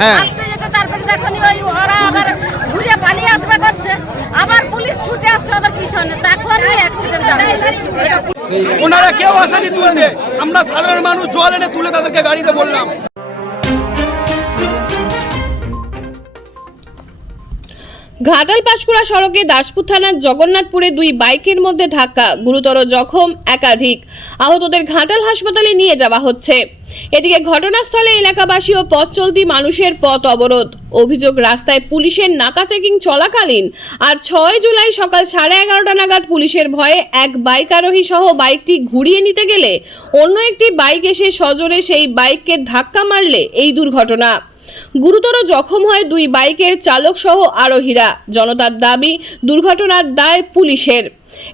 হ্যাঁ। আসতে যেতে তারপরে দেখুন ওই ওরা আবার ঘুরে পালিয়ে আসবে করছে। আবার পুলিশ ছুটে আসছে ওদের পিছনে। তখনই অ্যাক্সিডেন্ট ওনারা কেউ আসেনি তুলতে। আমরা সাধারণ মানুষ জল এনে তুলে তাদেরকে গাড়িতে বললাম। ঘাটাল পাঁশকুড়া সড়কে দাসপুর থানার জগন্নাথপুরে দুই বাইকের মধ্যে ধাক্কা। গুরুতর জখম একাধিক। আহতদের ঘাটাল হাসপাতালে নিয়ে যাওয়া হচ্ছে। এদিকে ঘটনাস্থলে এলাকাবাসী ও পথ চলতি মানুষের পথ অবরোধ। অভিযোগ, রাস্তায় পুলিশের নাকা চেকিং চলাকালীন আর ছয় জুলাই সকাল সাড়ে এগারোটা নাগাদ পুলিশের ভয়ে এক বাইক আরোহী সহ বাইকটি ঘুরিয়ে নিতে গেলে অন্য একটি বাইক এসে সজোরে সেই বাইককে ধাক্কা মারলে এই দুর্ঘটনা। গুরুতর জখম হয় দুই বাইকের চালক সহ আরোহীরা। জনতার দাবি, দুর্ঘটনার দায় পুলিশের।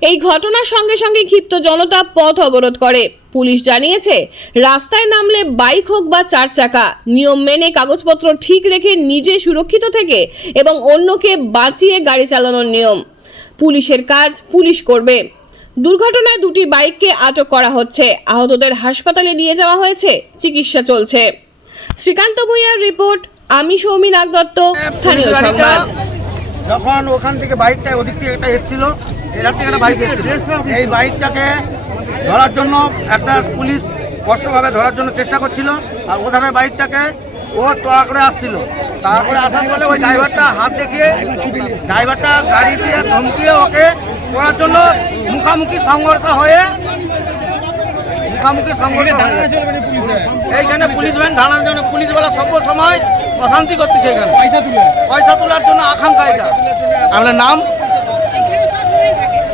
এই ঘটনার সঙ্গে সঙ্গে ক্ষিপ্ত জনতা পথ অবরোধ করে। পুলিশ জানিয়েছে রাস্তায় নামলে বাইক হোক বা চার চাকা নিয়ম মেনে কাগজপত্র ঠিক রেখে নিজে সুরক্ষিত থেকে এবং অন্যকে বাঁচিয়ে গাড়ি চালানোর নিয়ম। পুলিশের কাজ পুলিশ করবে। দুর্ঘটনায় দুটি বাইককে আটক করা হচ্ছে। আহতদের হাসপাতালে নিয়ে যাওয়া হয়েছে। চিকিৎসা চলছে। শ্রীকান্ত ভূঁইয়ার রিপোর্ট আমি সৌমি নাগ দত্ত স্থানীয় যখন ওখান থেকে বাইকটা ওদিক থেকে একটা এসেছিল একটা বাইক এসেছিল। এই বাইকটাকে ধরার জন্য একটা পুলিশ স্পষ্টভাবে ধরার জন্য চেষ্টা করছিল আর ওধারে বাইকটাকে ও তোড়া করে আসছিল। তারপরে আসার ফলে ওই ড্রাইভারটা হাত দেখিয়ে ড্রাইভারটা গাড়ি দিয়ে ধমকিয়ে ওকে করার জন্য মুখামুখি সংঘর্ষ হয়ে মুখামুখি সংঘর্ষ এইখানে পুলিশ ভ্যান ধারণার জন্য পুলিশওয়ালা সব সময় অশান্তি করতেছে এখানে। পয়সা তোলার জন্য আকাঙ্ক্ষা এটা। আপনার নাম?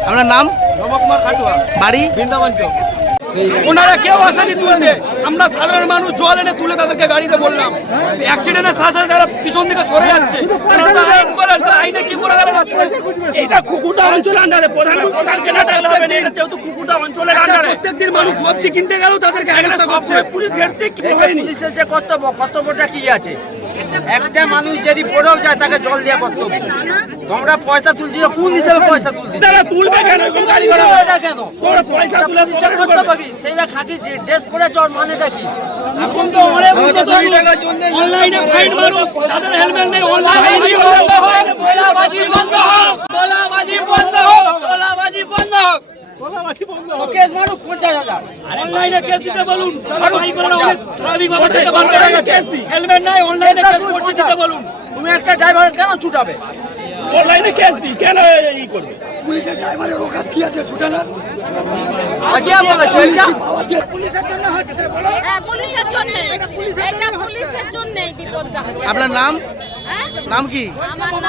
আপনার নাম? নবকুমার খাটুয়া। বাড়ি? বৃন্দাবন চক। ওনারা কেউ আসেনি তুলতে। আমরা সাধারণ মানুষ জল এনে তুলে তাদেরকে গাড়িতে বললাম। অ্যাক্সিডেন্টের সাথে সাথে তারা পিছন দিকে সরে যাচ্ছে। আইন করেন তো আইনে কি করে গেলেন এটা কুকুটা অঞ্চল আন্ডারে প্রধান প্রধানকে না ডাকলে হবে না যেহেতু কুকুটা অঞ্চলের আন্ডারে প্রত্যেকদিন মানুষ সবজি কিনতে গেলেও তাদেরকে হেনস্থা করছে। পুলিশ হেরছে কি হয়নি পুলিশের যে কর্তব্য কর্তব্যটা কি আছে? একটা মানুষ যদি পড়েও যায় তাকে জল দেওয়া কর্তব্য। তোমরা পয়সা তুলছি কোন হিসাবে পয়সা তুলছি তারা তুলবে কেন? এরকম গাড়ি ঘোড়া এটা কেন? তোর পয়সা তুলে হিসাব করতে পারি। সেই যে খাকি ড্রেস পরে চর মানেটা কি? এখন তো অনেক অনলাইনে ফাইন মারো তাদের হেলমেট নেই অনলাইনে বন্ধ হোক বাজির বন্ধ হোক তোলাবাজি বন্ধ হোক তোলাবাজি বন্ধ হোক মারুক পঞ্চাশ হাজার। অনলাইনে কেস দিতে বলুন বাইক ওয়ালা অনেক ট্রাফিক ভাবে চেকে বার করে গেছে হেলমেট নাই অনলাইনে কেস করতে দিতে বলুন। তুমি একটা ড্রাইভার কেন ছুটাবে? অনলাইনে কেস দি কেন এই করবে? হ্যাঁ পুলিশের জন্য। এটা পুলিশের জন্যই বিপদটা হচ্ছে। আপনার নাম? হ্যাঁ? নাম কি? আমার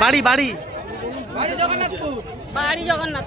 বাড়ি বাড়ি। বাড়ি বাড়ি জগন্নাথ